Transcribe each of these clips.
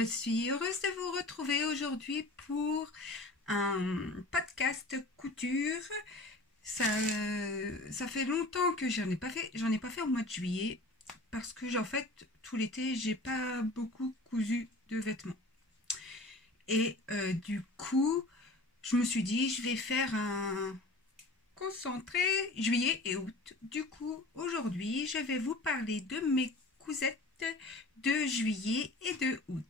Je suis heureuse de vous retrouver aujourd'hui pour un podcast couture. Ça fait longtemps que j'en ai pas fait au mois de juillet parce que en fait tout l'été j'ai pas beaucoup cousu de vêtements. Et du coup, je me suis dit je vais faire un concentré juillet et août. Du coup, aujourd'hui, je vais vous parler de mes cousettes de juillet et de août.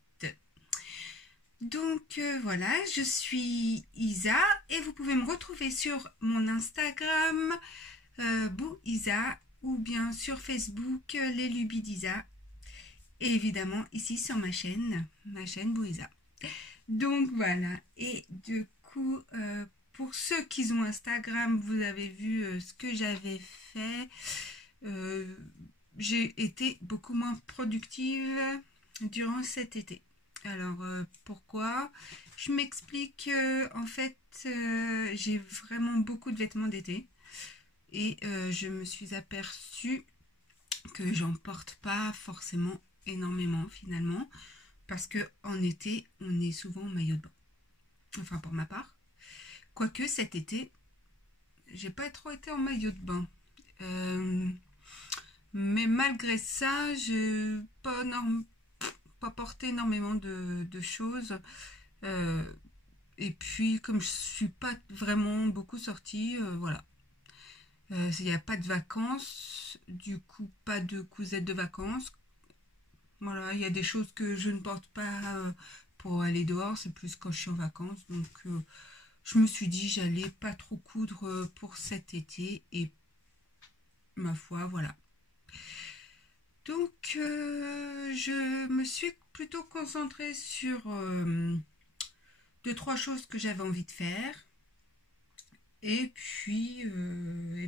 Donc voilà, je suis Isa et vous pouvez me retrouver sur mon Instagram Bouisa ou bien sur Facebook Les Lubies d'Isa et évidemment ici sur ma chaîne Bouisa. Donc voilà, et du coup pour ceux qui ont Instagram, vous avez vu ce que j'avais fait. J'ai été beaucoup moins productive durant cet été. Alors pourquoi? Je m'explique. En fait, j'ai vraiment beaucoup de vêtements d'été et je me suis aperçue que j'en porte pas forcément énormément finalement parce que en été on est souvent en maillot de bain. Enfin pour ma part. Quoique cet été, j'ai pas trop été en maillot de bain. Mais malgré ça, j'ai pas porté énormément de choses. Et puis, comme je suis pas vraiment beaucoup sortie, voilà. Il n'y a pas de vacances, du coup, pas de cousettes de vacances. Voilà, il y a des choses que je ne porte pas pour aller dehors, c'est plus quand je suis en vacances. Donc, je me suis dit, j'allais pas trop coudre pour cet été et ma foi, voilà. Donc, je me suis plutôt concentrée sur 2-3 choses que j'avais envie de faire. Et puis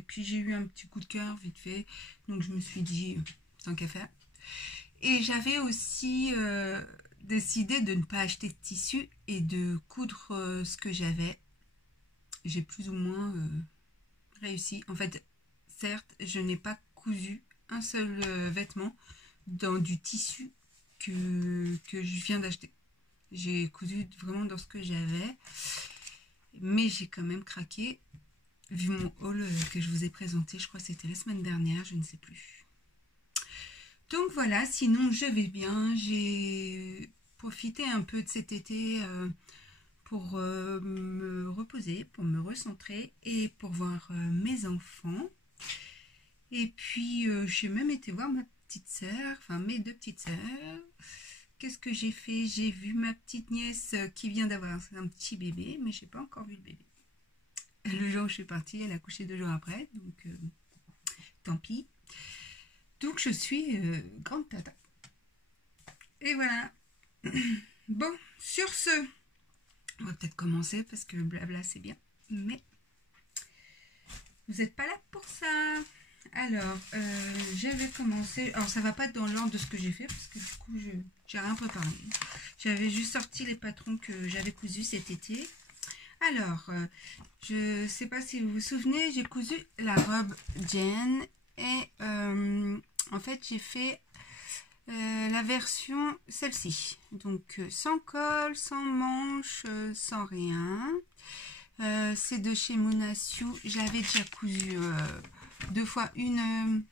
j'ai eu un petit coup de cœur vite fait. Donc, je me suis dit, tant qu'à faire. Et j'avais aussi décidé de ne pas acheter de tissu et de coudre ce que j'avais. J'ai plus ou moins réussi. En fait, certes, je n'ai pas cousu un seul vêtement dans du tissu que je viens d'acheter. J'ai cousu vraiment dans ce que j'avais, mais j'ai quand même craqué vu mon haul que je vous ai présenté. Je crois que c'était la semaine dernière, je ne sais plus. Donc voilà, sinon je vais bien. J'ai profité un peu de cet été pour me reposer, pour me recentrer et pour voir mes enfants. Et puis, j'ai même été voir ma petite sœur, enfin mes 2 petites sœurs. Qu'est-ce que j'ai fait? J'ai vu ma petite nièce qui vient d'avoir un petit bébé, mais je n'ai pas encore vu le bébé. Le jour où je suis partie, elle a accouché 2 jours après, donc tant pis. Donc, je suis grande tata. Et voilà. Bon, sur ce, on va peut-être commencer parce que blabla c'est bien, mais vous n'êtes pas là pour ça. Alors, j'avais commencé. Alors, ça va pas être dans l'ordre de ce que j'ai fait parce que du coup, j'ai rien préparé. J'avais juste sorti les patrons que j'avais cousus cet été. Alors, je sais pas si vous vous souvenez, j'ai cousu la robe Jen et en fait, j'ai fait la version celle-ci. Donc, sans col, sans manche, sans rien. C'est de chez Monasiu. J'avais déjà cousu 2 fois, une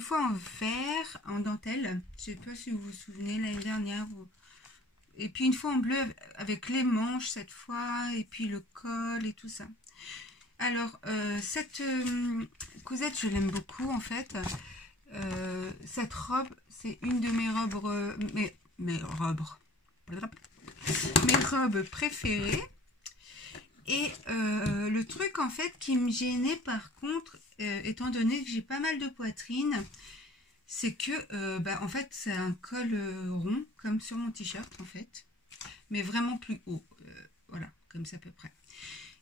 fois en vert, en dentelle. Je sais pas si vous vous souvenez, l'année dernière. Et puis une fois en bleu avec les manches cette fois, et puis le col et tout ça. Alors, cette cousette, je l'aime beaucoup en fait. Cette robe, c'est une de mes robes, mes robes préférées. Et le truc en fait qui me gênait par contre, étant donné que j'ai pas mal de poitrine, c'est que en fait c'est un col rond comme sur mon t-shirt en fait, mais vraiment plus haut, voilà, comme ça à peu près.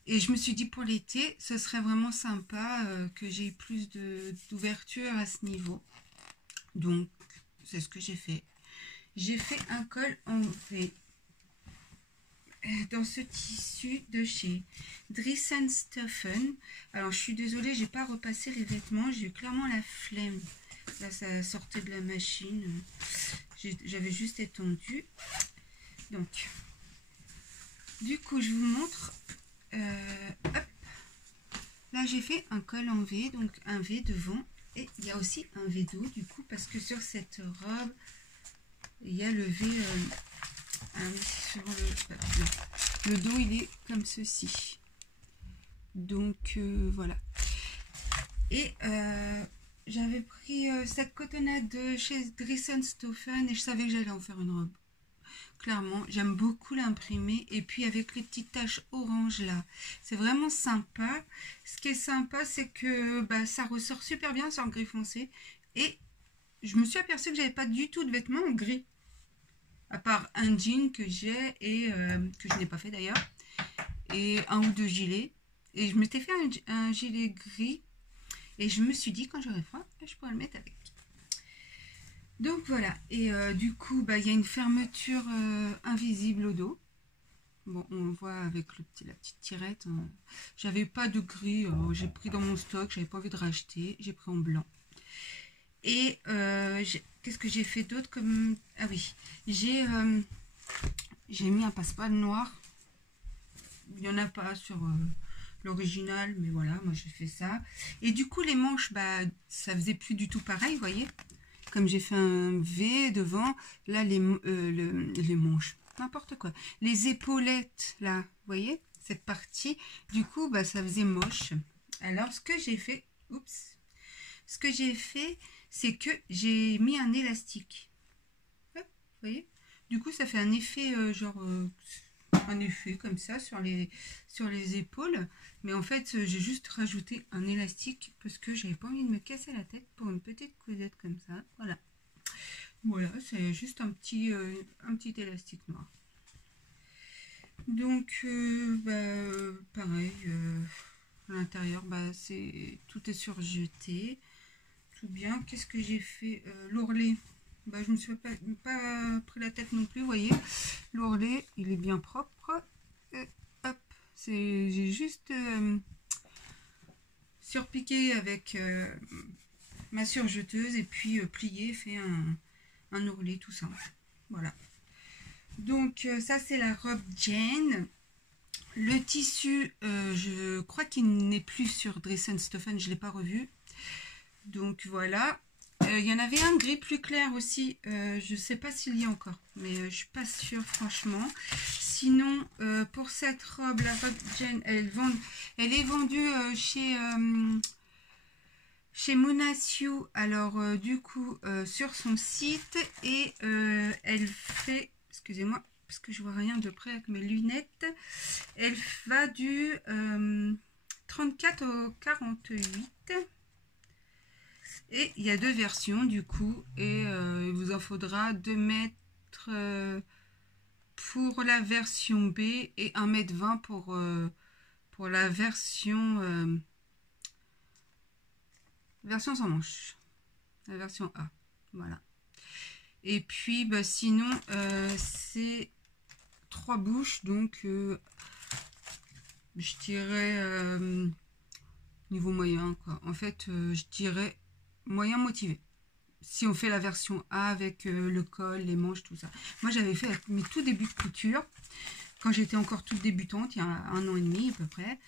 Et je me suis dit pour l'été, ce serait vraiment sympa que j'ai plus d'ouverture à ce niveau. Donc c'est ce que j'ai fait. J'ai fait un col en V dans ce tissu de chez Dries & Stephen. Alors je suis désolée, j'ai pas repassé les vêtements, j'ai eu clairement la flemme. Là ça sortait de la machine. J'avais juste étendu. Donc, du coup, je vous montre. Hop. Là, j'ai fait un col en V, donc un V devant. Et il y a aussi un V dos, du coup, parce que sur cette robe, il y a le V. Sur le dos, il est comme ceci. Donc, voilà. Et j'avais pris cette cotonnade de chez Dresden-Stoffen et je savais que j'allais en faire une robe. Clairement, j'aime beaucoup l'imprimer. Et puis avec les petites taches orange là, c'est vraiment sympa. Ce qui est sympa, c'est que ça ressort super bien sur le gris foncé. Et je me suis aperçue que j'avais pas du tout de vêtements en gris. À part un jean que j'ai et que je n'ai pas fait d'ailleurs. Et un ou deux gilets. Et je m'étais fait un gilet gris. Et je me suis dit, quand j'aurai froid, je pourrais le mettre avec. Donc voilà. Et du coup, il y a une fermeture invisible au dos. Bon, on le voit avec la petite tirette. J'avais pas de gris. J'ai pris dans mon stock. J'avais pas envie de racheter. J'ai pris en blanc. Et qu'est-ce que j'ai fait d'autre comme... Ah oui. J'ai mis un passe-passe noir. Il n'y en a pas sur... l'original, mais voilà, moi j'ai fait ça. Et du coup, les manches, ça faisait plus du tout pareil, vous voyez. Comme j'ai fait un V devant, là, les manches, n'importe quoi. Les épaulettes, là, vous voyez, cette partie, du coup, ça faisait moche. Alors, ce que j'ai fait, c'est que j'ai mis un élastique. Hop, vous voyez. Du coup, ça fait un effet, un effet comme ça sur les épaules, mais en fait j'ai juste rajouté un élastique parce que j'avais pas envie de me casser la tête pour une petite cousette comme ça. Voilà, c'est juste un petit élastique noir. Donc pareil, à l'intérieur tout est surjeté, tout bien. Qu'est-ce que j'ai fait? L'ourlet, je me suis pas pris la tête non plus, vous voyez. L'ourlet, il est bien propre. Hop, j'ai juste surpiqué avec ma surjeteuse et puis plié, fait un ourlet tout simple. Voilà. Donc ça c'est la robe Jane. Le tissu, je crois qu'il n'est plus sur Dresden-Stoffen, je ne l'ai pas revu. Donc voilà. Il y en avait un gris plus clair aussi, je ne sais pas s'il y a encore, mais je ne suis pas sûre franchement. Sinon, pour cette robe, la robe Jane, elle est vendue chez Mona Sue, alors du coup sur son site, et elle fait, excusez-moi, parce que je vois rien de près avec mes lunettes, elle va du 34 au 48. Et il y a deux versions du coup, et il vous en faudra 2 mètres pour la version B et 1,20 m pour la version sans manche, la version A. Voilà. Et puis sinon c'est 3 bouches, donc je dirais niveau moyen quoi. En fait je dirais moyen motivé. Si on fait la version A avec le col, les manches, tout ça. Moi, j'avais fait avec mes tout débuts de couture, quand j'étais encore toute débutante, il y a 1 an et demi à peu près.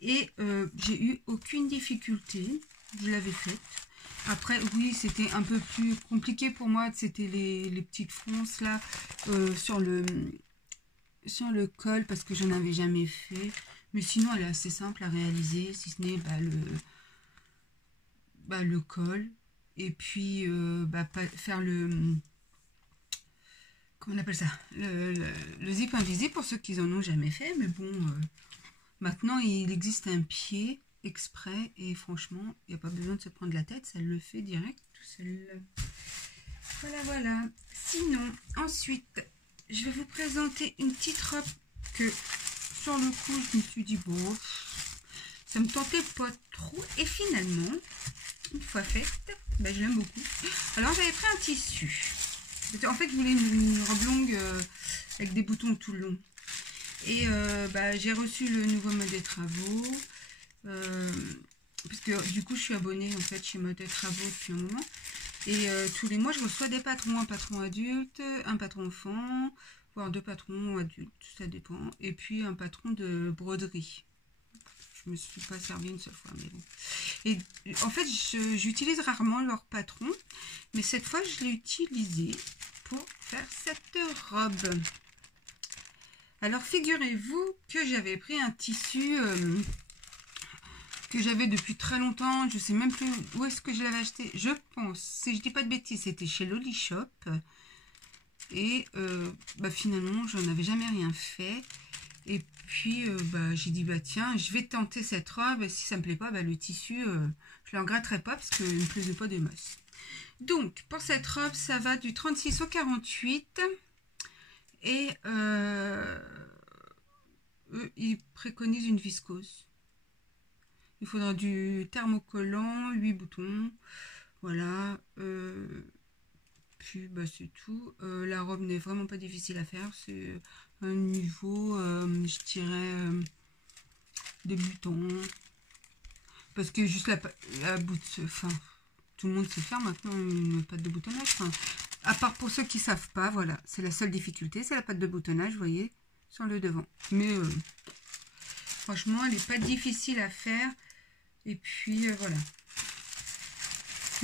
Et j'ai eu aucune difficulté. Je l'avais faite. Après, oui, c'était un peu plus compliqué pour moi. C'était les petites fronces là sur le col, parce que je n'avais jamais fait. Mais sinon, elle est assez simple à réaliser, si ce n'est le col. Et puis faire comment on appelle ça, le zip invisible pour ceux qui en ont jamais fait. Mais bon, maintenant il existe un pied exprès et franchement il n'y a pas besoin de se prendre la tête, ça le fait direct tout seul. Voilà. Sinon ensuite je vais vous présenter une petite robe que sur le coup je me suis dit bon, ça me tentait pas trop, et finalement une fois faite, je l'aime beaucoup. Alors j'avais pris un tissu. En fait je voulais une robe longue avec des boutons tout le long. Et j'ai reçu le nouveau mode des travaux. Parce que du coup je suis abonnée en fait chez Mode des Travaux depuis un moment. Et tous les mois, je reçois des patrons, un patron adulte, un patron enfant, voire 2 patrons adultes, ça dépend. Et puis un patron de broderie. Je me suis pas servi une seule fois, mais bon. Et en fait, j'utilise rarement leur patron, mais cette fois, je l'ai utilisé pour faire cette robe. Alors, figurez-vous que j'avais pris un tissu que j'avais depuis très longtemps. Je sais même plus où est-ce que je l'avais acheté. Je pense, si je dis pas de bêtises, c'était chez Loli Shop. Et finalement, j'en avais jamais rien fait. Et puis, j'ai dit, tiens, je vais tenter cette robe. Et si ça me plaît pas, le tissu, je ne le regretterai pas parce qu'il ne me plaisait pas des masses. Donc, pour cette robe, ça va du 36 au 48. Et eux, ils préconisent une viscose. Il faudra du thermocollant, 8 boutons. Voilà. Puis, c'est tout. La robe n'est vraiment pas difficile à faire. C'est un niveau, je dirais, débutant. Parce que juste la bout de... Enfin, tout le monde sait faire maintenant une patte de boutonnage. Enfin, à part pour ceux qui ne savent pas, voilà. C'est la seule difficulté. C'est la patte de boutonnage, vous voyez, sur le devant. Mais franchement, elle n'est pas difficile à faire. Et puis, voilà.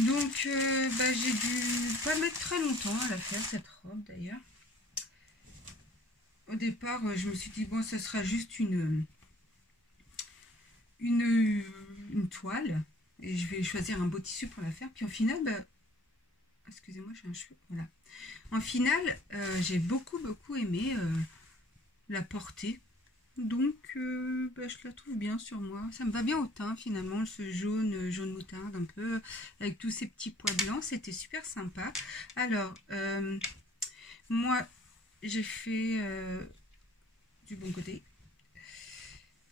Donc, j'ai dû pas mettre très longtemps à la faire, cette robe, d'ailleurs. Au départ, je me suis dit, bon, ce sera juste une toile. Et je vais choisir un beau tissu pour la faire. Puis, en final, excusez-moi, j'ai un cheveu. Voilà. En final, j'ai beaucoup aimé la porter. Donc, je la trouve bien sur moi. Ça me va bien au teint, finalement, ce jaune moutarde, un peu, avec tous ces petits pois blancs. C'était super sympa. Alors, moi, j'ai fait du bon côté.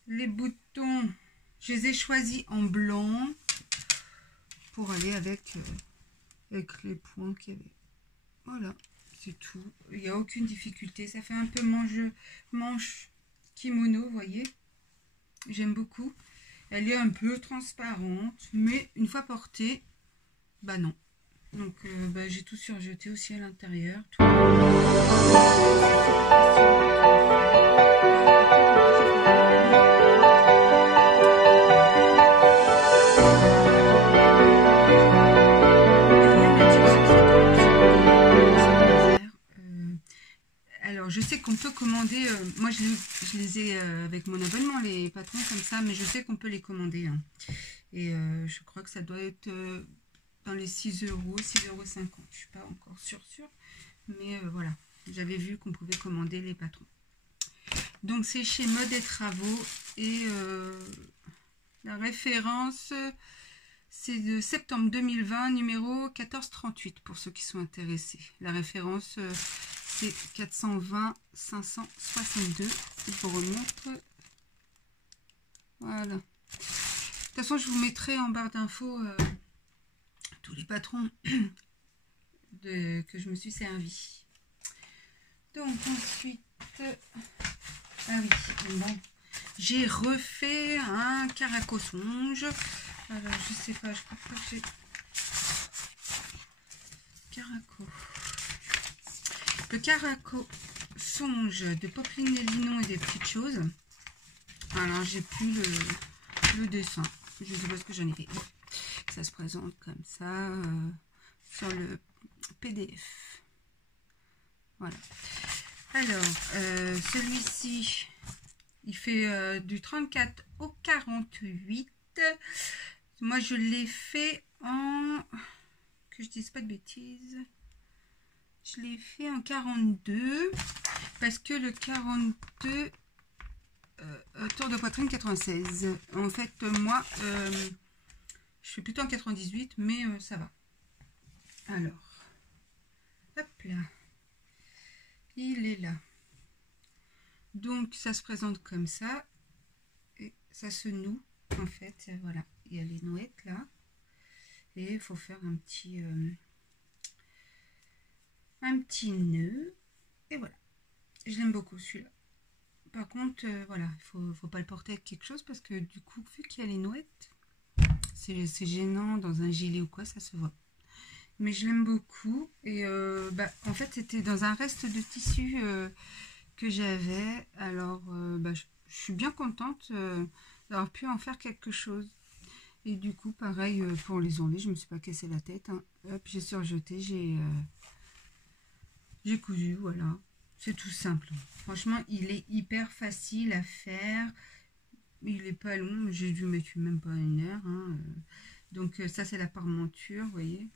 Les boutons, je les ai choisis en blanc pour aller avec les points qu'il y avait. Voilà, c'est tout. Il n'y a aucune difficulté. Ça fait un peu manche kimono, vous voyez. J'aime beaucoup. Elle est un peu transparente, mais une fois portée, non. Donc, j'ai tout surjeté aussi à l'intérieur. Alors, je sais qu'on peut commander, moi je les ai avec mon abonnement, les patrons comme ça, mais je sais qu'on peut les commander. Hein. Et je crois que ça doit être dans les 6 euros, 6,50 €. Je ne suis pas encore sûre. Mais voilà, j'avais vu qu'on pouvait commander les patrons. Donc, c'est chez Mode et Travaux. Et la référence, c'est de septembre 2020, numéro 1438, pour ceux qui sont intéressés. La référence... c'est 420 562. Je vous remontre. Voilà. De toute façon, je vous mettrai en barre d'infos tous les patrons que je me suis servi. Donc ensuite, bon, j'ai refait un caracosonge. Alors je sais pas, je crois pas que j'ai caraco. Le caraco songe de Popeline et Linon et des petites choses. Alors, j'ai plus le dessin. Je sais pas ce que j'en ai fait. Bon, ça se présente comme ça sur le PDF. Voilà. Alors, celui-ci, il fait du 34 au 48. Moi, je l'ai fait en... que je dise pas de bêtises. Je l'ai fait en 42 parce que le 42 tour de poitrine 96. En fait, moi, je suis plutôt en 98, mais ça va. Alors, hop là, il est là. Donc, ça se présente comme ça et ça se noue. En fait, voilà, il y a les nouettes là et il faut faire un petit nœud et voilà. Je l'aime beaucoup celui-là. Par contre, voilà, il faut pas le porter avec quelque chose parce que du coup, vu qu'il y a les nouettes, c'est gênant dans un gilet ou quoi, ça se voit. mais je l'aime beaucoup. Et en fait, c'était dans un reste de tissu que j'avais. Alors, je suis bien contente d'avoir pu en faire quelque chose. Et du coup, pareil pour les onglets, je me suis pas cassé la tête. Hein. Hop, j'ai surjeté, j'ai cousu, voilà. C'est tout simple. Franchement, il est hyper facile à faire. Il est pas long, j'ai dû mettre même pas une heure. Hein. Donc ça, c'est la parmenture, vous voyez.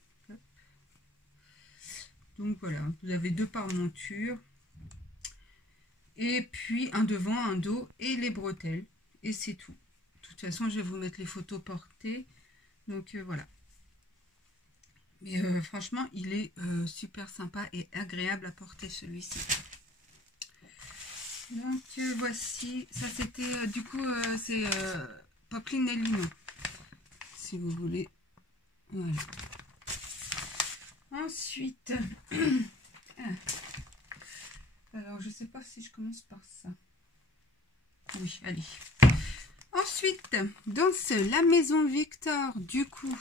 Donc voilà, vous avez 2 parmentures. Et puis un devant, un dos et les bretelles. Et c'est tout. De toute façon, je vais vous mettre les photos portées. Donc voilà. Mais franchement, il est super sympa et agréable à porter celui-ci. Donc voici, ça c'était du coup c'est Poplin et Lino, si vous voulez. Voilà. Ensuite, alors je sais pas si je commence par ça. Oui, allez. Ensuite, dans la maison Victor, du coup,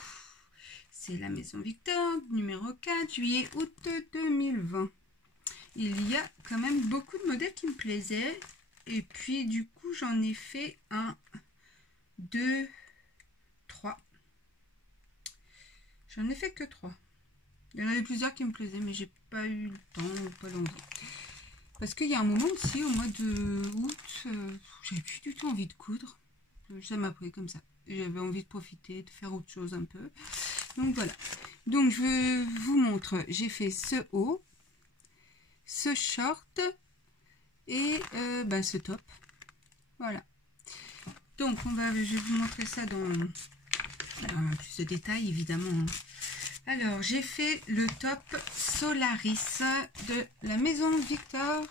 c'est la maison Victor numéro 4, juillet-août 2020. Il y a quand même beaucoup de modèles qui me plaisaient. Et puis, du coup, j'en ai fait 1, 2, 3. J'en ai fait que 3. Il y en avait plusieurs qui me plaisaient, mais j'ai pas eu le temps ou pas l'envie. Parce qu'il y a un moment aussi, au mois de août, j'avais plus du tout envie de coudre. Ça m'a pris comme ça. J'avais envie de profiter, de faire autre chose un peu. Donc voilà. Donc je vous montre. J'ai fait ce haut, ce short et ce top. Voilà. Donc je vais vous montrer ça dans plus de détails évidemment. Alors j'ai fait le top Solaris de la maison Victor.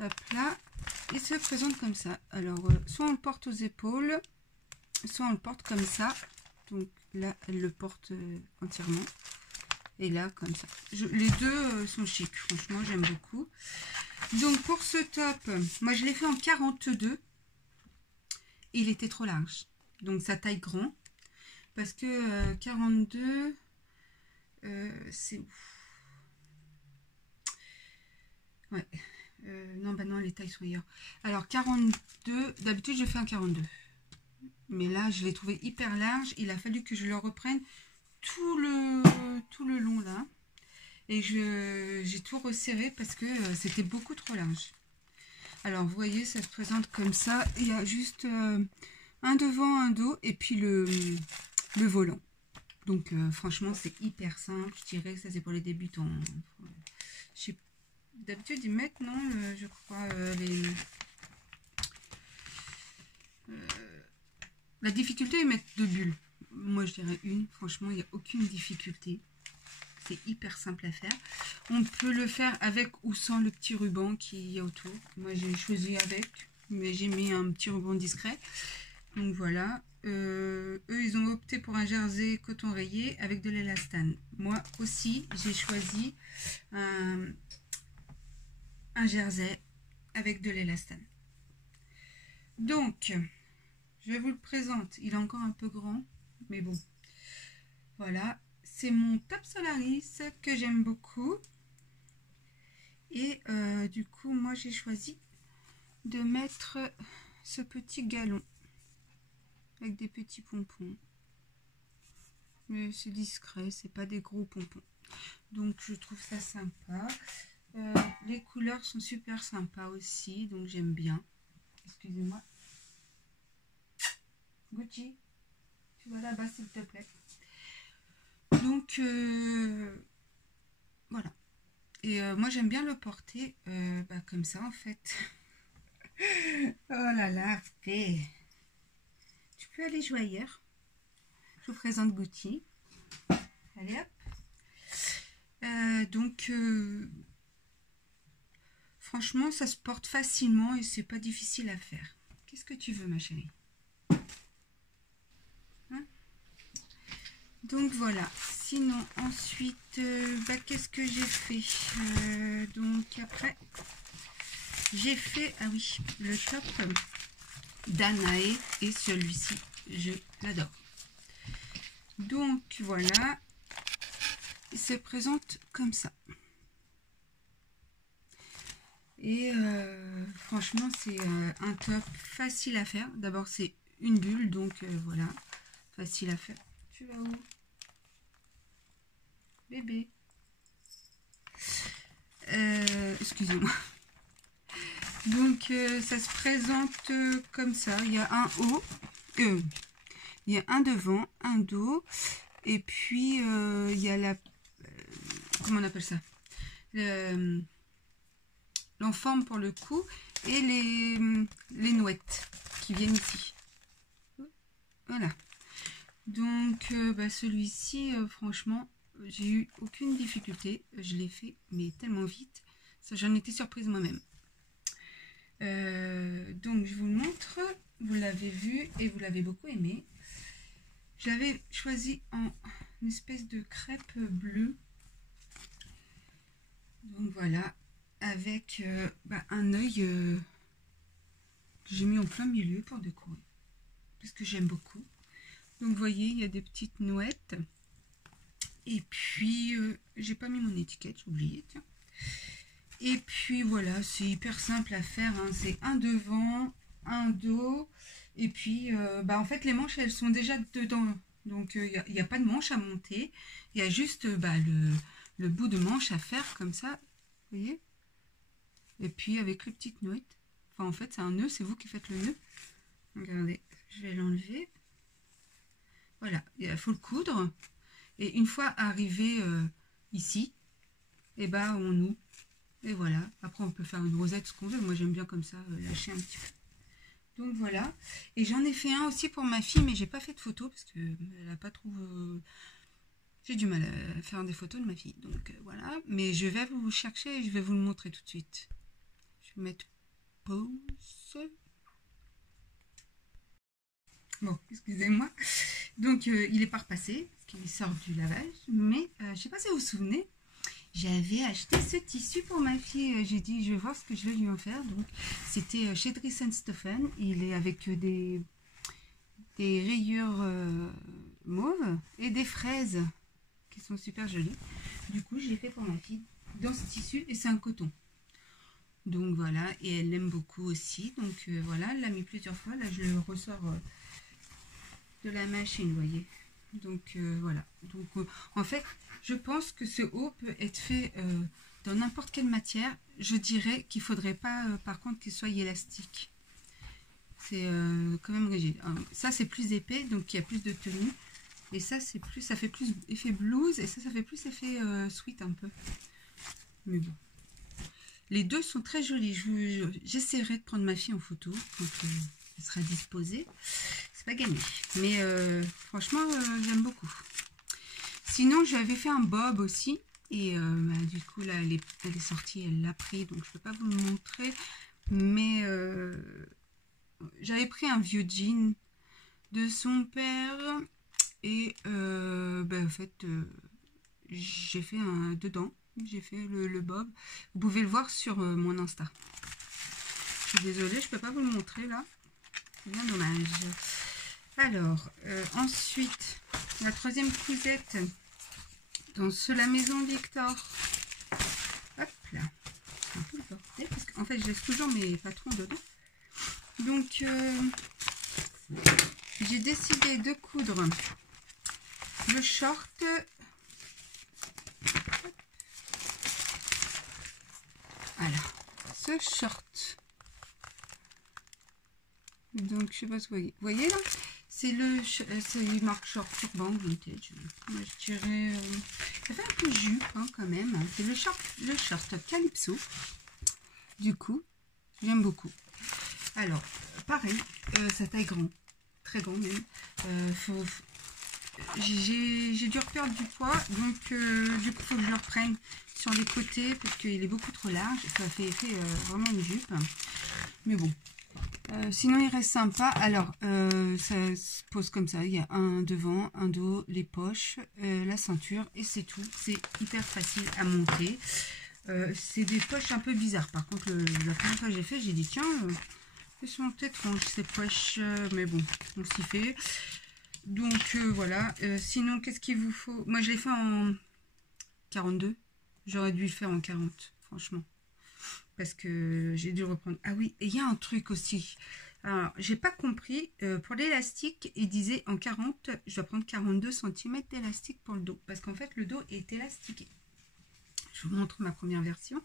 Hop là. Il se présente comme ça. Alors soit on le porte aux épaules, soit on le porte comme ça. Donc là elle le porte entièrement. Et là comme ça. Les deux sont chics. Franchement j'aime beaucoup. Donc pour ce top, moi je l'ai fait en 42. Il était trop large. Donc sa taille grand. Parce que 42, c'est... Ouais. Non, les tailles sont ailleurs. Alors 42, d'habitude je fais un 42. Mais là, je l'ai trouvé hyper large. Il a fallu que je le reprenne tout le long là. Et j'ai tout resserré parce que c'était beaucoup trop large. Alors, vous voyez, ça se présente comme ça. Il y a juste un devant, un dos et puis le volant. Donc, franchement, c'est hyper simple. Je dirais que ça, c'est pour les débutants. D'habitude, ils mettent, non, je crois, la difficulté, ils mettent 2 bulles. Moi, je dirais 1. Franchement, il n'y a aucune difficulté. C'est hyper simple à faire. On peut le faire avec ou sans le petit ruban qu'il y a autour. Moi, j'ai choisi avec, mais j'ai mis un petit ruban discret. Donc, voilà. Eux, ils ont opté pour un jersey coton rayé avec de l'élastane. Moi aussi, j'ai choisi un jersey avec de l'élastane. Donc, je vous le présente. Il est encore un peu grand, mais bon. Voilà. C'est mon top Solaris que j'aime beaucoup. Et du coup, moi, j'ai choisi de mettre ce petit galon avec des petits pompons. Mais c'est discret, c'est pas des gros pompons. Donc, je trouve ça sympa. Les couleurs sont super sympas aussi, donc j'aime bien. Excusez-moi. Gucci, tu vas là-bas s'il te plaît. Donc, voilà. Et moi, j'aime bien le porter comme ça, en fait. Oh là là, tu peux aller jouer ailleurs. Je vous présente Gucci. Allez, hop. Franchement, ça se porte facilement et c'est pas difficile à faire. Qu'est-ce que tu veux, ma chérie? Hein? Donc voilà. Sinon, ensuite, qu'est-ce que j'ai fait? Donc après, j'ai fait, ah oui, le top Danae et celui-ci, je l'adore. Donc voilà. il se présente comme ça. Et franchement, c'est un top facile à faire. D'abord, c'est une bulle, donc voilà, facile à faire. Tu vas où, bébé? Excusez-moi. Donc, ça se présente comme ça. Il y a un haut, il y a un devant, un dos, et puis il y a la... comment on appelle ça? L'enforme pour le cou et les nouettes qui viennent ici. Voilà. Donc celui-ci, franchement, j'ai eu aucune difficulté. Je l'ai fait, mais tellement vite. Ça, j'en étais surprise moi-même. Donc je vous le montre. Vous l'avez vu et vous l'avez beaucoup aimé. Je l'avais choisi en une espèce de crêpe bleue. Donc voilà. Avec un œil que j'ai mis en plein milieu pour décorer, parce que j'aime beaucoup. Donc vous voyez, il y a des petites nouettes. Et puis, j'ai pas mis mon étiquette, j'ai oublié, tiens. Et puis voilà, c'est hyper simple à faire, hein. C'est un devant, un dos. Et puis, en fait, les manches, elles sont déjà dedans. Donc, il n'y a pas de manche à monter. Il y a juste le bout de manche à faire comme ça. Vous voyez? Et puis avec les petites nouettes. Enfin, en fait, c'est un nœud, c'est vous qui faites le nœud. Regardez, je vais l'enlever. Voilà, il faut le coudre. Et une fois arrivé ici, et on noue. Et voilà, après on peut faire une rosette, ce qu'on veut. Moi, j'aime bien comme ça, lâcher un petit peu. Donc voilà. Et j'en ai fait un aussi pour ma fille, mais j'ai pas fait de photo parce qu'elle n'a pas trop... J'ai du mal à faire des photos de ma fille. Donc voilà. Mais je vais vous chercher et je vais vous le montrer tout de suite. Je vais mettre pause. Bon, excusez-moi. Donc, il est pas repassé, parce qu'il sort du lavage. Mais, je sais pas si vous vous souvenez, j'avais acheté ce tissu pour ma fille. J'ai dit, je vais voir ce que je vais lui en faire. Donc, c'était chez Dries & Stephen. Il est avec des rayures mauves et des fraises qui sont super jolies. Du coup, je l'ai fait pour ma fille dans ce tissu et c'est un coton. Donc voilà, et elle l'aime beaucoup aussi. Donc voilà, elle l'a mis plusieurs fois. Là, je le ressors de la machine, vous voyez. Donc voilà. Donc en fait, je pense que ce haut peut être fait dans n'importe quelle matière. Je dirais qu'il ne faudrait pas, par contre, qu'il soit élastique. C'est quand même rigide. Alors, ça, c'est plus épais, donc il y a plus de tenue. Et ça, c'est plus, ça fait plus effet blouse. Et ça fait plus effet sweat un peu. Mais bon. Les deux sont très jolis. J'essaierai de prendre ma fille en photo quand elle sera disposée. C'est pas gagné. Mais franchement, j'aime beaucoup. Sinon, j'avais fait un bob aussi. Et du coup, là, elle est sortie, elle l'a pris. Donc, je ne peux pas vous le montrer. Mais j'avais pris un vieux jean de son père. Et en fait, j'ai fait un dedans. J'ai fait le bob. Vous pouvez le voir sur mon Insta. Je suis désolée, je ne peux pas vous le montrer là. C'est bien dommage. Alors, ensuite, la troisième cousette dans la maison Victor. Hop là. C'est un peu le bordel parce qu'en fait, je laisse toujours mes patrons dedans. Donc, j'ai décidé de coudre le short. Voilà, ce short. Donc, je sais pas si vous voyez. Vous voyez là? C'est une marque short Urban Vintage. Moi, je dirais. Ça fait un peu jupe hein, quand même. C'est le short Calypso. Du coup, j'aime beaucoup. Alors, pareil, sa taille grand. Très grand même. J'ai dû reperdre du poids. Donc, du coup, il faut que je le reprenne sur les côtés parce qu'il est beaucoup trop large. Ça fait vraiment une jupe. Mais bon. Sinon, il reste sympa. Alors, ça se pose comme ça. Il y a un devant, un dos, les poches, la ceinture et c'est tout. C'est hyper facile à monter. C'est des poches un peu bizarres. Par contre, la première fois que j'ai fait, j'ai dit tiens, elles sont étranges ces poches. Mais bon, on s'y fait. Donc, voilà. Sinon, qu'est-ce qu'il vous faut? Moi, je l'ai fait 42. J'aurais dû le faire en 40, franchement. Parce que j'ai dû reprendre. Ah oui, et il y a un truc aussi. Alors, j'ai pas compris. Pour l'élastique, il disait en 40, je dois prendre 42 cm d'élastique pour le dos. Parce qu'en fait, le dos est élastiqué. Je vous montre ma première version.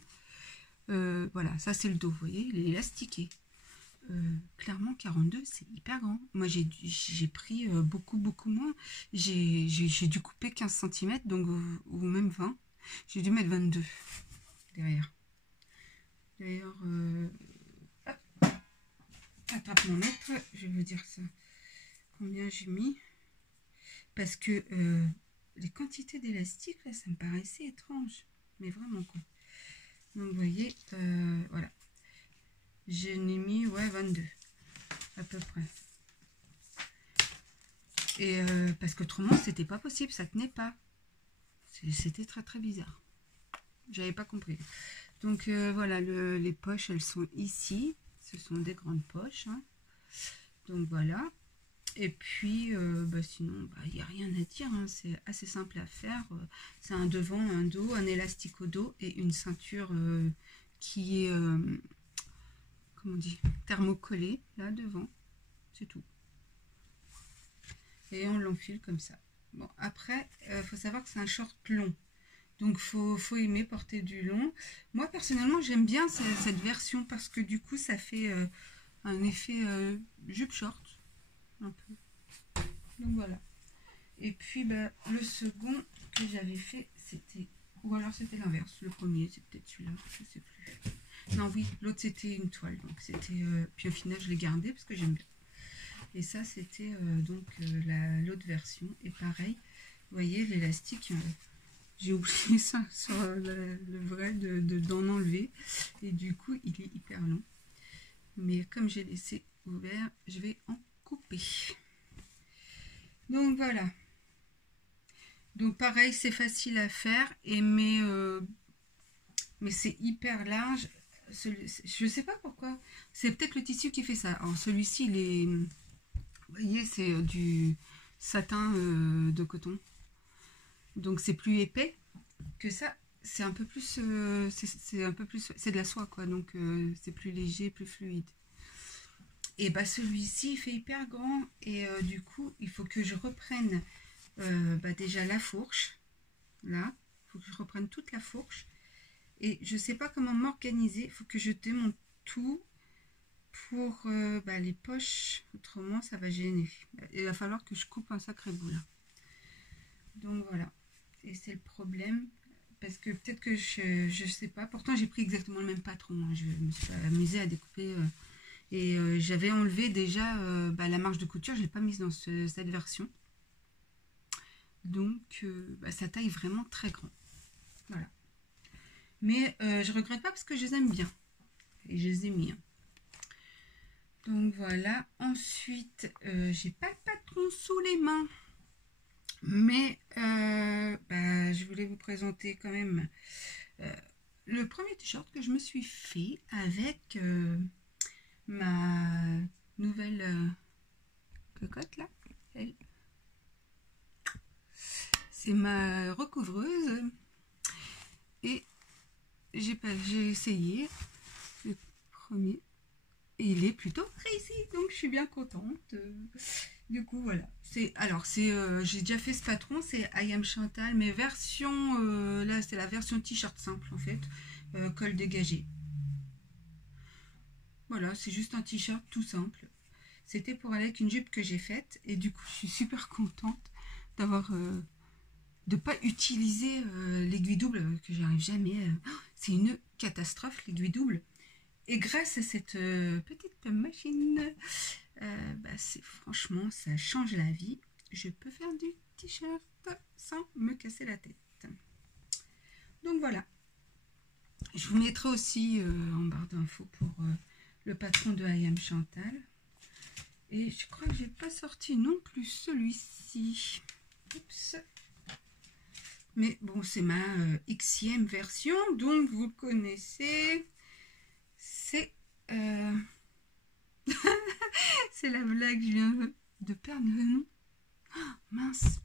Voilà, ça c'est le dos, vous voyez, il est élastiqué. Clairement, 42, c'est hyper grand. Moi, j'ai pris beaucoup moins. J'ai dû couper 15 cm, donc, ou même 20. J'ai dû mettre 22 derrière. D'ailleurs, attrape mon mètre, je vais vous dire ça. Combien j'ai mis. Parce que les quantités d'élastique, là, ça me paraissait étrange. Mais vraiment, quoi. Donc, vous voyez, voilà. Je n'ai mis, ouais, 22. À peu près. Et parce qu'autrement, c'était pas possible, ça tenait pas. C'était très bizarre. J'avais pas compris. Donc voilà, les poches, elles sont ici. Ce sont des grandes poches. Hein. Donc voilà. Et puis, sinon, il n'y a rien à dire. Hein. C'est assez simple à faire. C'est un devant, un dos, un élastique au dos et une ceinture qui est, comment on dit, thermocollée là devant. C'est tout. Et on l'enfile comme ça. Bon, après, faut savoir que c'est un short long. Donc, faut aimer porter du long. Moi, personnellement, j'aime bien cette version parce que du coup, ça fait un effet jupe short. Un peu. Donc, voilà. Et puis, le second que j'avais fait, c'était... Ou alors, c'était l'inverse. Le premier, c'est peut-être celui-là. Je sais plus. Non, oui, l'autre, c'était une toile. Donc, c'était... puis, au final, je l'ai gardé parce que j'aime bien. Et ça, c'était l'autre version. Et pareil, vous voyez, l'élastique... J'ai oublié ça sur le vrai d'en enlever. Et du coup, il est hyper long. Mais comme j'ai laissé ouvert, je vais en couper. Donc voilà. Donc pareil, c'est facile à faire. Mais c'est hyper large. Je sais pas pourquoi. C'est peut-être le tissu qui fait ça. Alors celui-ci, il est... Vous voyez, c'est du satin de coton. Donc c'est plus épais que ça, c'est un peu plus c'est de la soie quoi, donc c'est plus léger, plus fluide. Et celui-ci il fait hyper grand et du coup il faut que je reprenne déjà la fourche là, il faut que je reprenne toute la fourche et je sais pas comment m'organiser, il faut que je démonte tout pour les poches, autrement ça va gêner. Il va falloir que je coupe un sacré bout là. Donc voilà. Et c'est le problème, parce que peut-être que je sais pas, pourtant j'ai pris exactement le même patron, hein. Je me suis amusée à découper et j'avais enlevé déjà la marge de couture, je l'ai pas mise dans cette version, donc ça taille vraiment très grand, voilà. Mais je regrette pas parce que je les aime bien et je les ai mis, hein. Donc voilà, ensuite j'ai pas le patron sous les mains. Mais je voulais vous présenter quand même le premier t-shirt que je me suis fait avec ma nouvelle cocotte là. C'est ma recouvreuse et j'ai essayé le premier et il est plutôt réussi, donc je suis bien contente. Du coup voilà, j'ai déjà fait ce patron, c'est I Am Chantal, mais version là c'est la version t-shirt simple en fait, col dégagé. Voilà, c'est juste un t-shirt tout simple. C'était pour aller avec une jupe que j'ai faite et du coup je suis super contente d'avoir de pas utiliser l'aiguille double que j'arrive jamais. C'est une catastrophe l'aiguille double. Et grâce à cette petite machine, franchement, ça change la vie. Je peux faire du t-shirt sans me casser la tête. Donc voilà. Je vous mettrai aussi en barre d'infos pour le patron de I Am Chantal. Et je crois que j'ai pas sorti non plus celui-ci. Oups. Mais bon, c'est ma Xème version, donc vous le connaissez. C'est c'est la blague, je viens de perdre le nom. Oh, mince.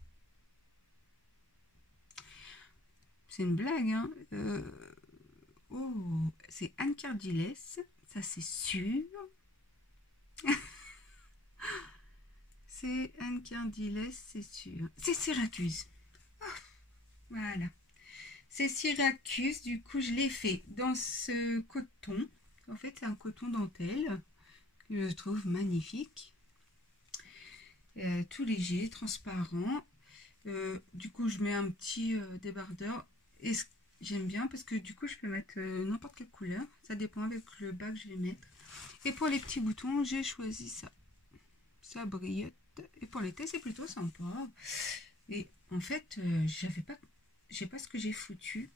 c'est une blague, hein. Oh, c'est Anne Cardiles, ça c'est sûr. C'est Anne Cardiles, c'est sûr. C'est Syracuse. Oh, voilà. C'est Syracuse, du coup je l'ai fait dans ce coton. En fait c'est un coton dentelle que je trouve magnifique. Tout léger, transparent. Du coup je mets un petit débardeur. Et j'aime bien parce que du coup je peux mettre n'importe quelle couleur. Ça dépend avec le bas que je vais mettre. Et pour les petits boutons, j'ai choisi ça. Ça brille. Et pour l'été, c'est plutôt sympa. Et en fait, je sais pas ce que j'ai foutu.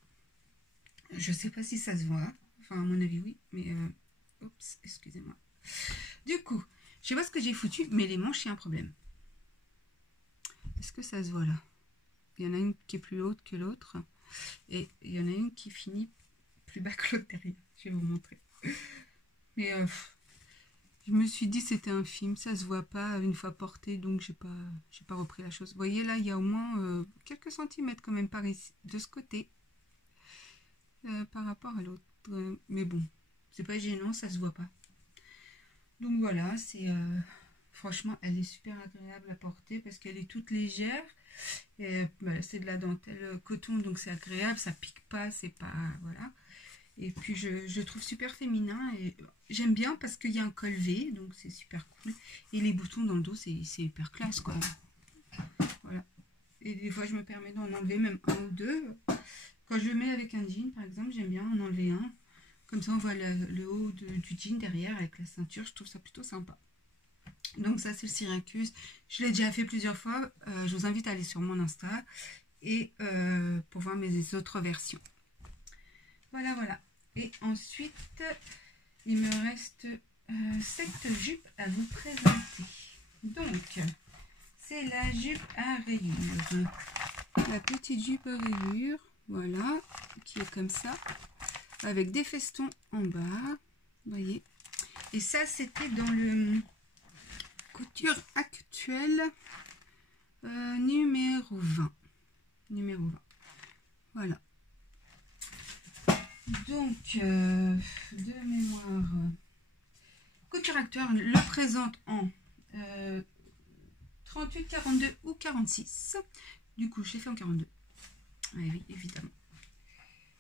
Je sais pas si ça se voit. Enfin, à mon avis, oui. Mais, oups, excusez-moi. Du coup, je sais pas ce que j'ai foutu, mais les manches, il y a un problème. Est-ce que ça se voit là? Il y en a une qui est plus haute que l'autre. Et il y en a une qui finit plus bas que l'autre derrière. Je vais vous montrer. Mais je me suis dit c'était un film, ça se voit pas une fois porté, donc j'ai pas repris la chose. Vous voyez là, il y a au moins quelques centimètres quand même par ici, de ce côté, par rapport à l'autre. Mais bon, c'est pas gênant, ça se voit pas. Donc voilà, franchement, elle est super agréable à porter parce qu'elle est toute légère. Bah, c'est de la dentelle coton, donc c'est agréable, ça pique pas, c'est pas voilà. Et puis je trouve super féminin et j'aime bien parce qu'il y a un col V, donc c'est super cool. Et les boutons dans le dos, c'est hyper classe quoi. Voilà. Et des fois je me permets d'en enlever même un ou deux. Quand je le mets avec un jean par exemple, j'aime bien en enlever un. Comme ça on voit le haut du jean derrière avec la ceinture, je trouve ça plutôt sympa. Donc ça c'est le Syracuse. Je l'ai déjà fait plusieurs fois. Je vous invite à aller sur mon Insta et pour voir mes autres versions. Voilà, voilà. Et ensuite, il me reste cette jupe à vous présenter. Donc, c'est la jupe à rayures. La petite jupe à rayures, voilà, qui est comme ça, avec des festons en bas, vous voyez. Et ça, c'était dans le couture actuelle numéro 20. Numéro 20. Voilà. Donc, de mémoire, couture acteur le présente en 38, 42 ou 46. Du coup, je l'ai fait en 42. Oui, évidemment.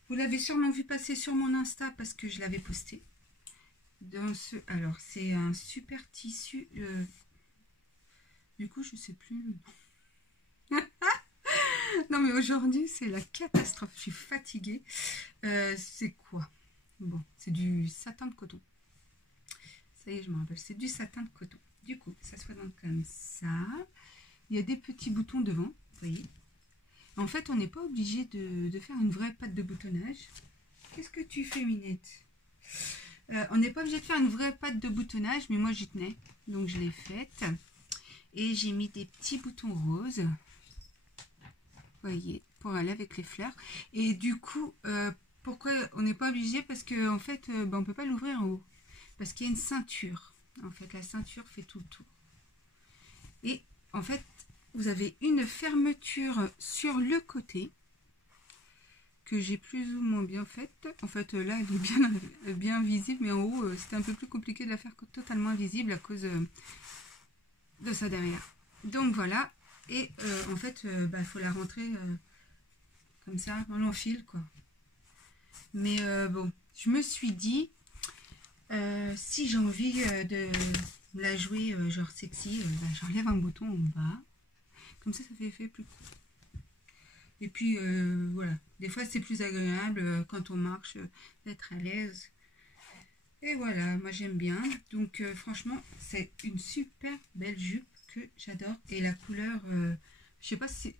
Vous l'avez sûrement vu passer sur mon Insta parce que je l'avais posté. Alors, c'est un super tissu. Du coup, je sais plus. Non, mais aujourd'hui, c'est la catastrophe. Je suis fatiguée. C'est quoi? Bon, c'est du satin de coton. Ça y est, je me rappelle. C'est du satin de coton. Du coup, ça se présente comme ça. Il y a des petits boutons devant, vous voyez. En fait, on n'est pas obligé de faire une vraie patte de boutonnage. Qu'est-ce que tu fais, Minette? On n'est pas obligé de faire une vraie patte de boutonnage, mais moi, j'y tenais. Donc, je l'ai faite. Et j'ai mis des petits boutons roses. Voyez, pour aller avec les fleurs. Et du coup, pourquoi on n'est pas obligé? Parce que en fait, on ne peut pas l'ouvrir en haut. Parce qu'il y a une ceinture. En fait, la ceinture fait tout le tour. Et en fait, vous avez une fermeture sur le côté que j'ai plus ou moins bien faite. En fait, là, elle est bien visible, mais en haut, c'était un peu plus compliqué de la faire totalement invisible à cause de ça derrière. Donc voilà. Et en fait, il faut la rentrer comme ça, on l'enfile quoi. Mais bon, je me suis dit, si j'ai envie de la jouer genre sexy, j'enlève un bouton en bas. Comme ça fait effet plus court. Et puis voilà, des fois c'est plus agréable quand on marche d'être à l'aise. Et voilà, moi j'aime bien. Donc franchement, c'est une super belle jupe que j'adore. Et la couleur, je sais pas si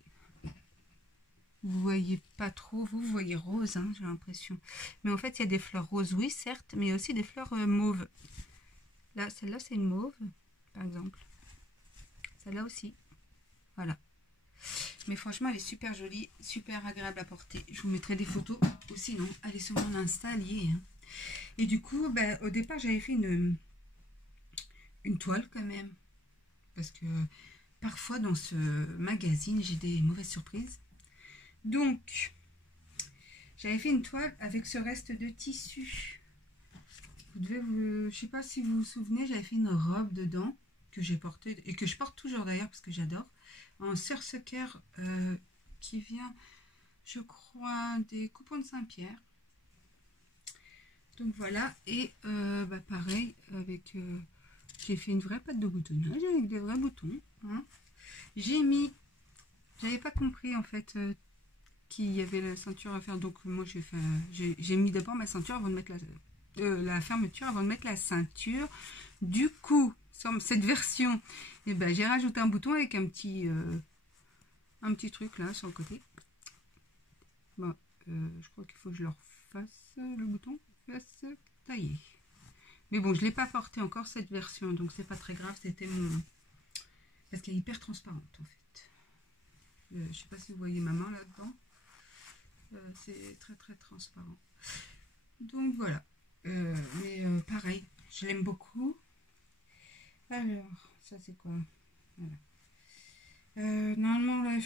vous voyez pas trop, vous voyez rose, hein, j'ai l'impression. Mais en fait, il y a des fleurs roses, oui, certes, mais aussi des fleurs mauves. Là, celle-là, c'est une mauve, par exemple. Celle-là aussi. Voilà. Mais franchement, elle est super jolie, super agréable à porter. Je vous mettrai des photos aussi, non? Allez sur mon Insta, lié. Hein. Et du coup, au départ, j'avais fait une toile quand même. Parce que parfois, dans ce magazine, j'ai des mauvaises surprises. Donc, J'avais fait une toile avec ce reste de tissu. Je sais pas si vous vous souvenez, j'avais fait une robe dedans que j'ai portée et que je porte toujours d'ailleurs parce que j'adore. En sursequeur qui vient, je crois, des coupons de Saint-Pierre. Donc voilà, et pareil, avec j'ai fait une vraie pâte de boutonnage avec des vrais boutons. Hein. J'avais pas compris en fait qu'il y avait la ceinture à faire, donc moi j'ai mis d'abord ma ceinture avant de mettre la fermeture avant de mettre la ceinture. Du coup, sur cette version, j'ai rajouté un bouton avec un petit truc là sur le côté. Bon, je crois qu'il faut que je le refasse le bouton. Taillé. Mais bon, je ne l'ai pas porté encore cette version, donc c'est pas très grave. C'était mon... Parce qu'elle est hyper transparente en fait. Je sais pas si vous voyez ma main là-dedans. C'est très très transparent. Donc voilà. Pareil, je l'aime beaucoup. Alors, ça c'est quoi? Voilà. Normalement, là,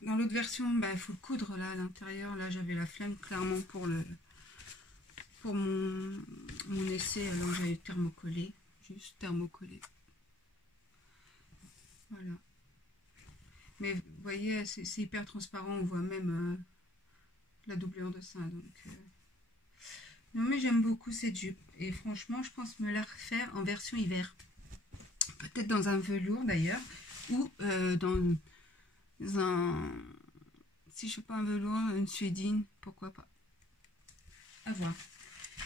dans l'autre version, il faut le coudre là à l'intérieur. Là, j'avais la flemme clairement pour mon essai, alors j'avais thermocollé, juste thermocollé. Voilà. Mais vous voyez, c'est hyper transparent, on voit même la doublure de ça. Donc, non, mais j'aime beaucoup cette jupe. Et franchement, je pense me la refaire en version hiver. Peut-être dans un velours d'ailleurs, ou dans un... Si je fais pas un velours, une suédine, pourquoi pas. À voir.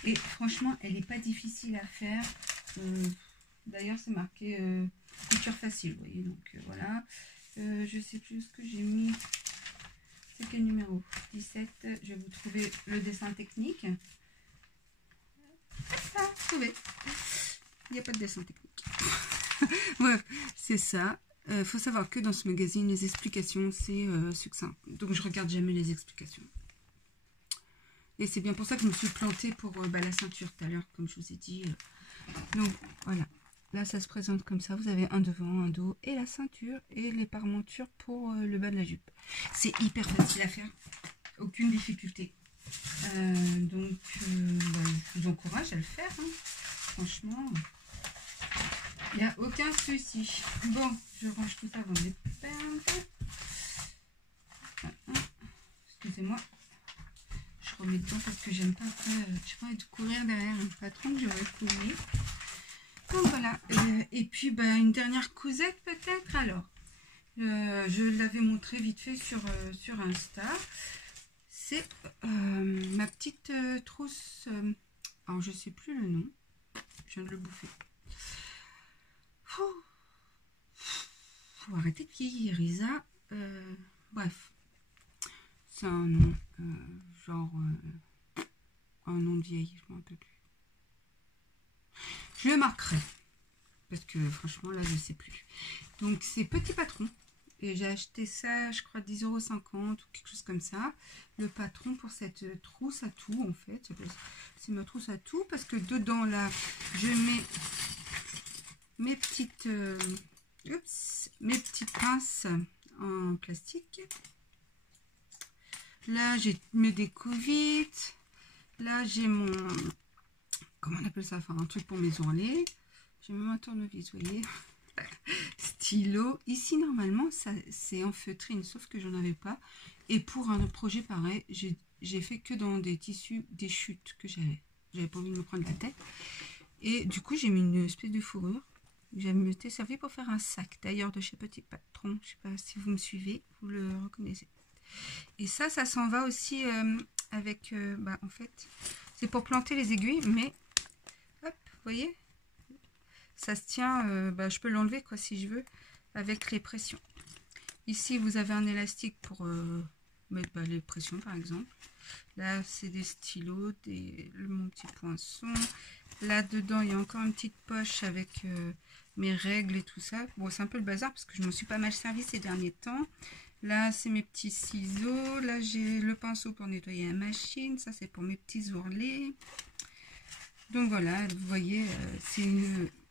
Et franchement, elle n'est pas difficile à faire. D'ailleurs, c'est marqué couture facile, vous voyez. Donc voilà. Je sais plus ce que j'ai mis. C'est quel numéro? 17. Je vais vous trouver le dessin technique. Ah, trouvé. Il n'y a pas de dessin technique. Bref, c'est ça. Faut savoir que dans ce magazine, les explications, c'est succinct. Donc, je regarde jamais les explications. Et c'est bien pour ça que je me suis plantée pour la ceinture tout à l'heure, comme je vous ai dit. Donc, voilà. Là, ça se présente comme ça. Vous avez un devant, un dos et la ceinture et les parmentures pour le bas de la jupe. C'est hyper facile à faire. Aucune difficulté. Donc, je vous encourage à le faire. Hein. Franchement, il n'y a aucun souci. Bon, je range tout ça dans les perdre. Excusez-moi. Je remets dedans parce que j'aime pas après. Je pas envie de courir derrière un patron que j'aurais couru. Donc voilà. Et puis, une dernière cousette peut-être. Alors, je l'avais montré vite fait sur Insta. C'est ma petite trousse. Alors, je sais plus le nom. Je viens de le bouffer. Faut arrêter de vieillir, Isa. Bref. C'est un nom, un nom de vieille, je m'en rappelle plus. Je le marquerai. Parce que franchement, là, je ne sais plus. Donc, c'est Petit Patron. Et j'ai acheté ça, je crois, 10,50 € ou quelque chose comme ça. Le patron pour cette trousse à tout, en fait. C'est ma trousse à tout. Parce que dedans, là, je mets mes petites pinces en plastique. Là, j'ai mes découvites. Là, j'ai mon... Comment on appelle ça? Enfin, un truc pour mes ourlets. J'ai même un tournevis, vous voyez. Stylo. Ici, normalement, c'est en feutrine, sauf que j'en avais pas. Et pour un projet pareil, j'ai fait que dans des tissus, des chutes que j'avais. J'avais pas envie de me prendre la tête. Et du coup, j'ai mis une espèce de fourrure. J'avais servi pour faire un sac, d'ailleurs, de chez Petit Patron. Je sais pas si vous me suivez, vous le reconnaissez. Et ça s'en va aussi avec, en fait, c'est pour planter les aiguilles, mais, hop, vous voyez, ça se tient, je peux l'enlever, quoi, si je veux, avec les pressions. Ici, vous avez un élastique pour mettre les pressions, par exemple. Là, c'est des stylos, mon petit poinçon. Là, dedans, il y a encore une petite poche avec mes règles et tout ça. Bon, c'est un peu le bazar, parce que je m'en suis pas mal servi ces derniers temps. Là, c'est mes petits ciseaux. Là, j'ai le pinceau pour nettoyer la machine. Ça, c'est pour mes petits ourlets. Donc, voilà, vous voyez,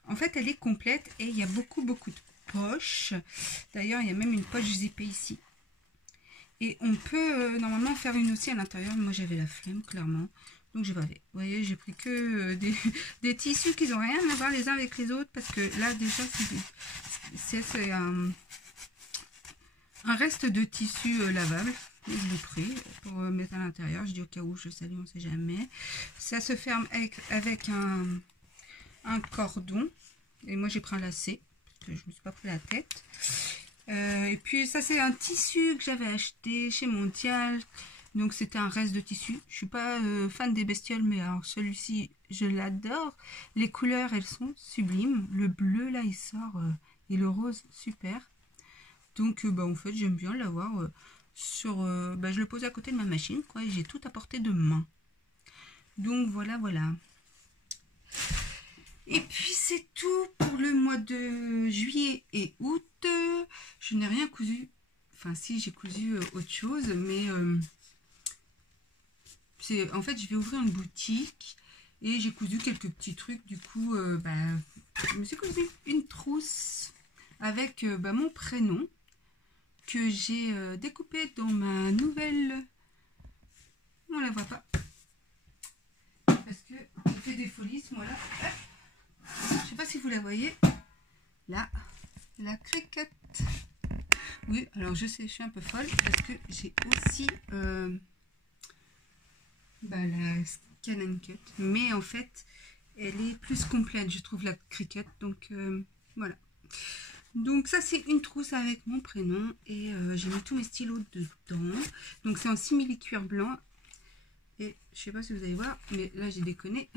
en fait, elle est complète et il y a beaucoup de poches. D'ailleurs, il y a même une poche zippée ici. Et on peut normalement faire une aussi à l'intérieur. Moi, j'avais la flemme, clairement. Donc, j'ai pas fait. Vous voyez, j'ai pris que des tissus qui n'ont rien à voir les uns avec les autres. Parce que là, déjà, c'est un reste de tissu lavable. Je l'ai pris pour mettre à l'intérieur. Je dis au cas où, je salue, on ne sait jamais. Ça se ferme avec un cordon. Et moi, j'ai pris un lacet. Parce que je ne me suis pas pris la tête. Et puis ça c'est un tissu que j'avais acheté chez Mondial, donc c'était un reste de tissu. Je suis pas fan des bestioles, mais alors celui-ci je l'adore. Les couleurs elles sont sublimes, le bleu là il sort et le rose super. Donc bah en fait j'aime bien l'avoir sur je le pose à côté de ma machine quoi, et j'ai tout à portée de main. Donc voilà. Et puis c'est tout pour le mois de juillet et août. Je n'ai rien cousu. Enfin si, j'ai cousu autre chose, mais en fait je vais ouvrir une boutique et j'ai cousu quelques petits trucs. Du coup, je me suis cousu une trousse avec mon prénom que j'ai découpé dans ma nouvelle. On la voit pas parce que on fait des folies ce mois-là. Je sais pas si vous la voyez. Là, la cricket. Oui, alors je sais, je suis un peu folle parce que j'ai aussi la Scan Cut. Mais en fait, elle est plus complète, je trouve, la cricket. Donc voilà. Donc ça, c'est une trousse avec mon prénom. Et j'ai mis tous mes stylos dedans. Donc c'est en simili cuir blanc. Et je sais pas si vous allez voir, mais là j'ai déconné.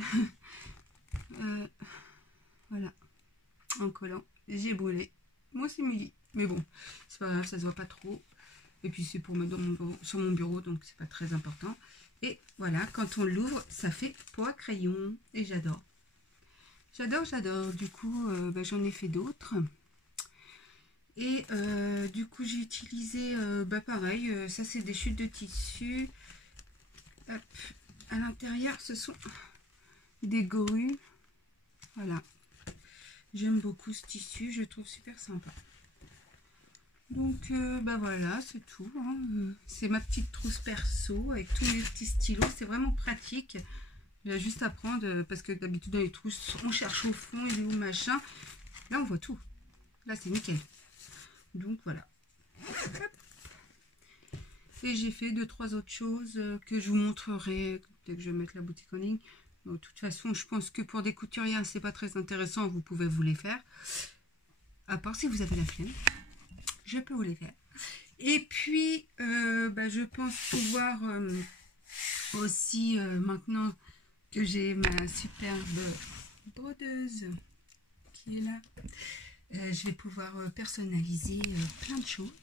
Voilà. En collant, j'ai brûlé mon simili. Mais bon, c'est pas grave, ça se voit pas trop. Et puis c'est pour mettre sur mon bureau, donc c'est pas très important. Et voilà, quand on l'ouvre, ça fait peau à crayon. Et j'adore. J'adore. Du coup, j'en ai fait d'autres. Et du coup, j'ai utilisé, pareil, ça c'est des chutes de tissu. Hop. À l'intérieur, ce sont des grues. Voilà. J'aime beaucoup ce tissu, je le trouve super sympa. Donc voilà, c'est tout. Hein. C'est ma petite trousse perso avec tous mes petits stylos. C'est vraiment pratique. Il y a juste à prendre parce que d'habitude dans les trousses, on cherche au fond, il est où machin. Là, on voit tout. Là, c'est nickel. Donc voilà. Hop. Et j'ai fait 2-3 autres choses que je vous montrerai dès que je vais mettre la boutique en ligne. Bon, de toute façon, je pense que pour des couturiers, c'est pas très intéressant. Vous pouvez vous les faire. À part si vous avez la flemme. Je peux vous les faire. Et puis, je pense pouvoir aussi, maintenant que j'ai ma superbe brodeuse qui est là, je vais pouvoir personnaliser plein de choses.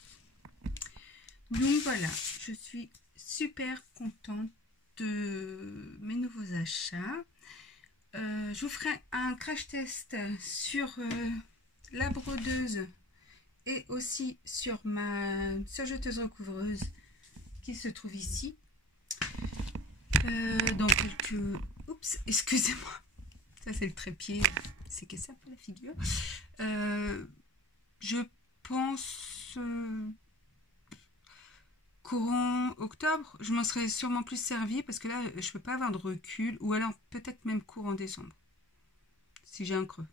Donc voilà, je suis super contente de mes nouveaux achats. Je vous ferai un crash test sur la brodeuse et aussi sur ma surjeteuse recouvreuse qui se trouve ici. Dans quelques... Oups, excusez-moi. Ça c'est le trépied. C'est que ça pour la figure. Je pense... courant octobre, je m'en serais sûrement plus servi parce que là, je ne peux pas avoir de recul. Ou alors peut-être même courant décembre. Si j'ai un creux.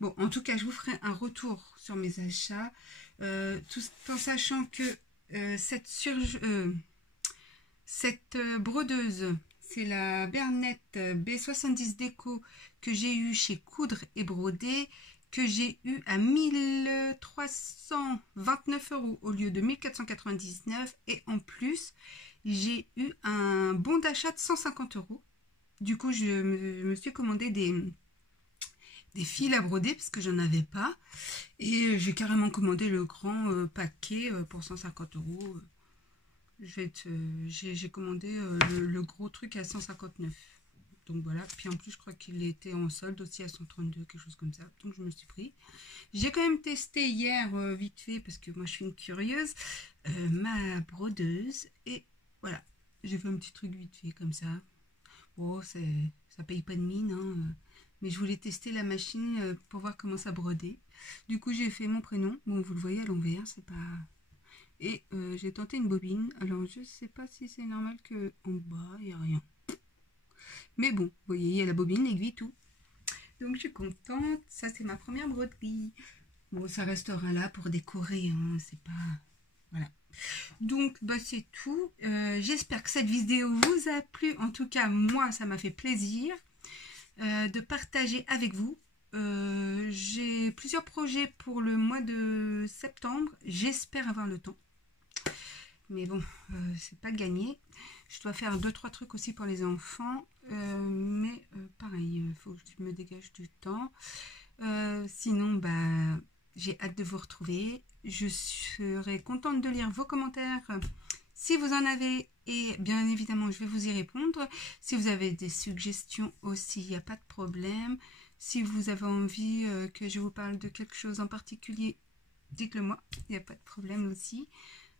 Bon, en tout cas, je vous ferai un retour sur mes achats, tout en sachant que cette brodeuse, c'est la Bernette B70 Déco que j'ai eu chez Coudre et Broder, que j'ai eu à 1329 € au lieu de 1499, et en plus, j'ai eu un bon d'achat de 150 €. Du coup, je me suis commandé des fils à broder parce que j'en avais pas, et j'ai carrément commandé le grand paquet pour 150 €. J'ai commandé le gros truc à 159, donc voilà. Puis en plus je crois qu'il était en solde aussi à 132, quelque chose comme ça, donc je me suis pris. J'ai quand même testé hier vite fait parce que moi je suis une curieuse, ma brodeuse, et voilà, j'ai fait un petit truc vite fait comme ça. Bon, ça paye pas de mine, hein, mais je voulais tester la machine pour voir comment ça brodait. Du coup, j'ai fait mon prénom. Bon, vous le voyez à l'envers, c'est pas... Et j'ai tenté une bobine. Alors je sais pas si c'est normal que en bas il n'y a rien. Mais bon, vous voyez, il y a la bobine, l'aiguille, tout. Donc je suis contente. Ça c'est ma première broderie. Bon, ça restera là pour décorer, hein. C'est pas... Voilà. Donc bah, c'est tout. J'espère que cette vidéo vous a plu. En tout cas, moi, ça m'a fait plaisir de partager avec vous. J'ai plusieurs projets pour le mois de septembre. J'espère avoir le temps. Mais bon, c'est pas gagné. Je dois faire 2-3 trucs aussi pour les enfants. Mais pareil, il faut que je me dégage du temps. Sinon, bah, j'ai hâte de vous retrouver. Je serai contente de lire vos commentaires si vous en avez. Et bien évidemment, je vais vous y répondre. Si vous avez des suggestions aussi, il n'y a pas de problème. Si vous avez envie que je vous parle de quelque chose en particulier, dites-le moi. Il n'y a pas de problème aussi.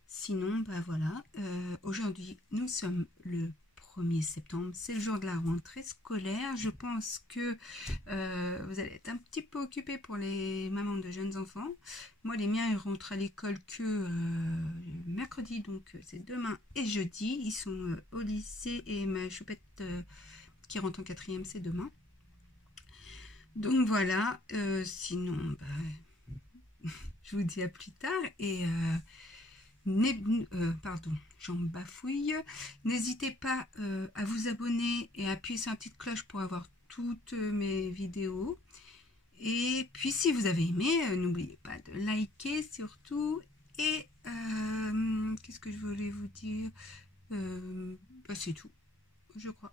Sinon, bah voilà, aujourd'hui nous sommes le 1er septembre, c'est le jour de la rentrée scolaire. Je pense que vous allez être un petit peu occupés pour les mamans de jeunes enfants. Moi, les miens, ils rentrent à l'école que mercredi, donc c'est demain et jeudi. Ils sont au lycée et ma choupette qui rentre en 4e, c'est demain. Donc voilà, sinon, bah, je vous dis à plus tard et... pardon, j'en bafouille. N'hésitez pas à vous abonner et à appuyer sur la petite cloche pour avoir toutes mes vidéos. Et puis si vous avez aimé, n'oubliez pas de liker surtout. Et qu'est-ce que je voulais vous dire, bah, c'est tout, je crois.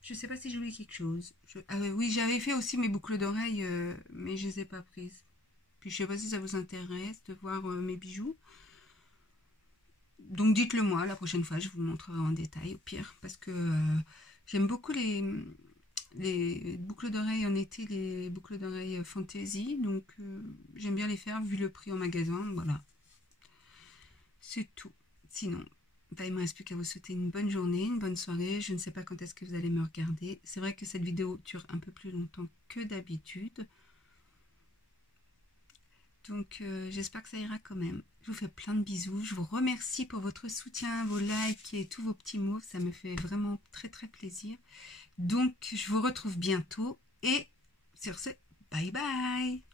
Je sais pas si j'ai oublié quelque chose. Ah oui, j'avais fait aussi mes boucles d'oreilles, mais je les ai pas prises. Puis je sais pas si ça vous intéresse de voir mes bijoux. Donc dites-le moi, la prochaine fois je vous montrerai en détail au pire. Parce que j'aime beaucoup les boucles d'oreilles en été, les boucles d'oreilles fantasy. Donc j'aime bien les faire vu le prix en magasin. Voilà. C'est tout. Sinon, bah, il ne me reste plus qu'à vous souhaiter une bonne journée, une bonne soirée. Je ne sais pas quand est-ce que vous allez me regarder. C'est vrai que cette vidéo dure un peu plus longtemps que d'habitude. Donc j'espère que ça ira quand même. Je vous fais plein de bisous. Je vous remercie pour votre soutien, vos likes et tous vos petits mots. Ça me fait vraiment très très plaisir. Donc je vous retrouve bientôt. Et sur ce, bye bye.